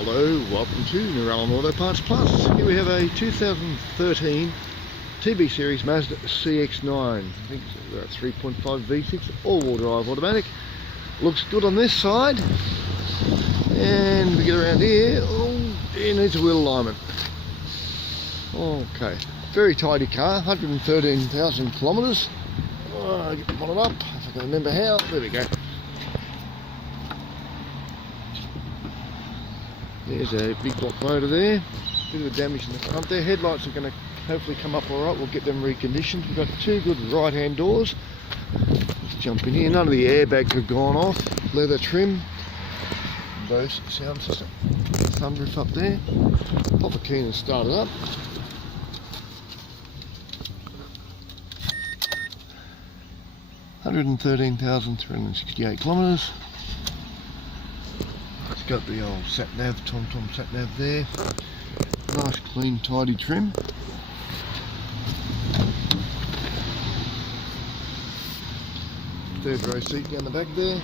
Hello, welcome to Narellan Auto Parts Plus. Here we have a 2013 TB Series MAZDA CX9. I think it's a 3.5 V6 all-wheel drive automatic. Looks good on this side. And we get around here, oh, it needs a wheel alignment. Okay, very tidy car, 113,000 kilometres. Get the bonnet up, if I can remember how. There we go. There's a big block motor there. Bit of damage in the front there. Headlights are going to hopefully come up alright. We'll get them reconditioned. We've got two good right hand doors. Let's jump in here. None of the airbags have gone off. Leather trim. Bose sound system. Sunroof up there. Pop a key and start it up. $113,368 kilometres. It's got the old sat-nav, TomTom sat-nav there. Nice, clean, tidy trim. Third row seat down the back there.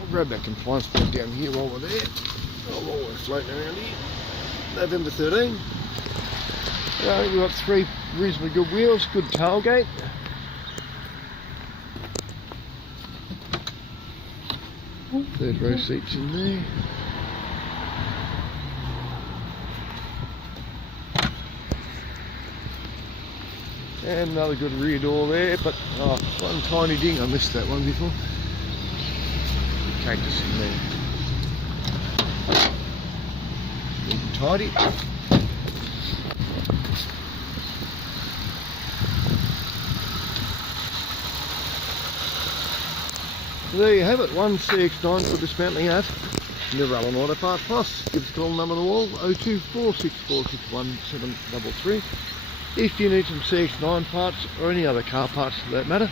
I'll grab that compliance plug down here while we're there. While we're floating around here. November 13. We've got three reasonably good wheels, good tailgate. Third row seats in there. And another good rear door there, but one tiny ding, I missed that one before. The cactus in there. Neat and tidy. There you have it, one CX9 for dismantling at Narellan Auto Parts Plus. Give us a call, number on the wall, 0246461733. If you need some CX9 parts or any other car parts for that matter,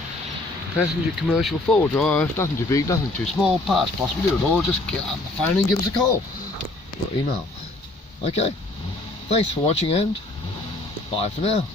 passenger, commercial, four-wheel drive, nothing too big, nothing too small, Parts Plus, we do it all. Just get on the phone and give us a call or email. Okay, thanks for watching and bye for now.